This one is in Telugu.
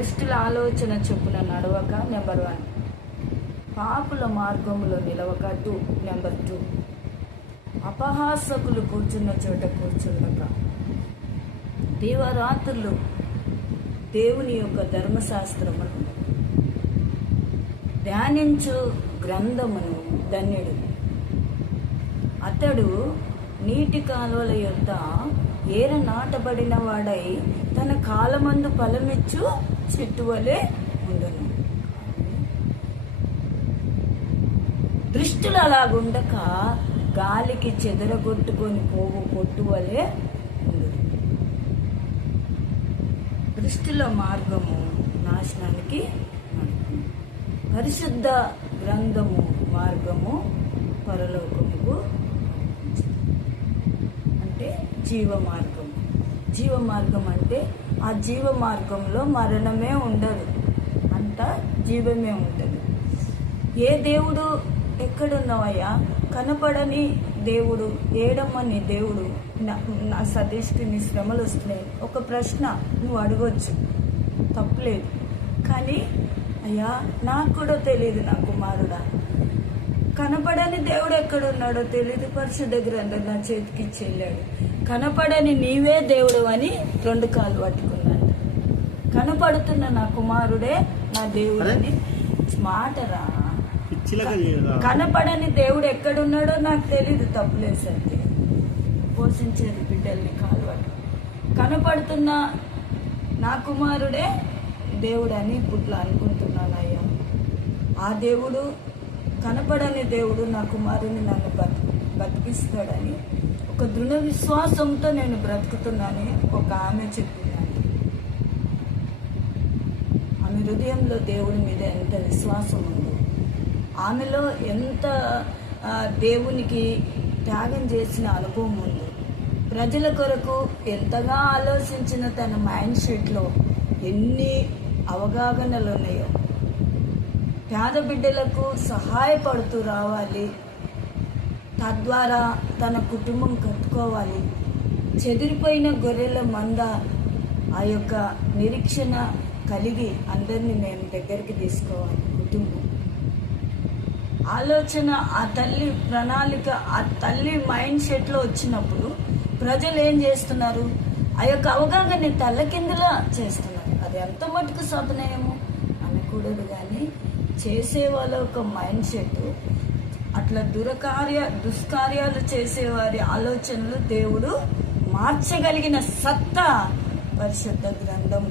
దృష్టిల ఆలోచన చొప్పున నడవక, నెంబర్ 1. పాపుల మార్గంలో నిలవక, 2. నెంబర్ 2. అపహాసకులు కూర్చున్న చోట కూర్చుండక, దీవారాత్రులు దేవుని యొక్క ధర్మశాస్త్రమును ధ్యానించు గ్రంథమును ధన్యుడు. అతడు నీటి కాలువల యొద్ద ఏర నాటబడిన వాడై తన కాలమందు ఫలమిచ్చు చెట్టు వలె ఉండును. దృష్టిలు అలాగుండక గాలికి చెదరగొట్టుకొని పోవు పొట్టు వలె ఉండును. దృష్టిలో మార్గము నాశనానికి నడుపును. పరిశుద్ధ గ్రంథము మార్గము పరలోకముకు, అంటే జీవ మార్గం. జీవ మార్గం అంటే ఆ జీవ మార్గంలో మరణమే ఉండదు, అంతా జీవమే ఉంటుంది. ఏ దేవుడు ఎక్కడున్నావయ్యా? కనపడని దేవుడు, ఏడమ్మని దేవుడు. నా సతీష్కి నీ శ్రమలు వస్తున్నాయి, ఒక ప్రశ్న నువ్వు అడగొచ్చు, తప్పులేదు. కానీ అయ్యా నాకు కూడా తెలియదు, నా కుమారుడా, కనపడని దేవుడు ఎక్కడున్నాడో తెలియదు, పరిశుద్ధ గ్రంథం నా చేతికి ఇచ్చి వెళ్ళాడు. కనపడని నీవే దేవుడు అని 2 కాళ్ళు పట్టుకున్నాడు. కనపడుతున్న నా కుమారుడే నా దేవుడు అని మాటరా. కనపడని దేవుడు ఎక్కడున్నాడో నాకు తెలీదు, తప్పులేదు సత్య. పోషించేది బిడ్డల్ని కాలు పట్టు. కనపడుతున్న నా కుమారుడే దేవుడు అని ఇప్పుడు అనుకుంటున్నాను అయ్యా. ఆ దేవుడు, కనపడని దేవుడు నా కుమారుని నన్ను బతికిస్తాడని ఒక దృఢ విశ్వాసంతో నేను బ్రతుకుతున్నానని ఒక ఆమె చెప్పిందండి. ఆమె హృదయంలో దేవుడి మీద ఎంత విశ్వాసం ఉందో, ఆమెలో ఎంత దేవునికి త్యాగం చేసిన అనుభవం ఉంది, ప్రజల కొరకు ఎంతగా ఆలోచించిన తన మైండ్ సెట్లో ఎన్ని అవగాహనలు ఉన్నాయో. పేద బిడ్డలకు సహాయపడుతూ రావాలి, తద్వారా తన కుటుంబం కట్టుకోవాలి. చెదిరిపోయిన గొర్రెల మంద ఆ యొక్క నిరీక్షణ కలిగి అందరినీ మేము దగ్గరికి తీసుకోవాలి. కుటుంబం ఆలోచన, ఆ తల్లి ప్రణాళిక, ఆ తల్లి మైండ్ సెట్లో వచ్చినప్పుడు ప్రజలు ఏం చేస్తున్నారు? ఆ యొక్క అవగాహన తల్లకిందులా చేస్తున్నారు. అది ఎంత మటుకు సభనయము అనకూడదు, కానీ చేసే వాళ్ళ ఒక మైండ్ సెట్ అట్లా దుష్కార్యాలు చేసేవారి ఆలోచనలు దేవుడు మార్చగలిగిన సత్తా పరిశుద్ధ గ్రంథం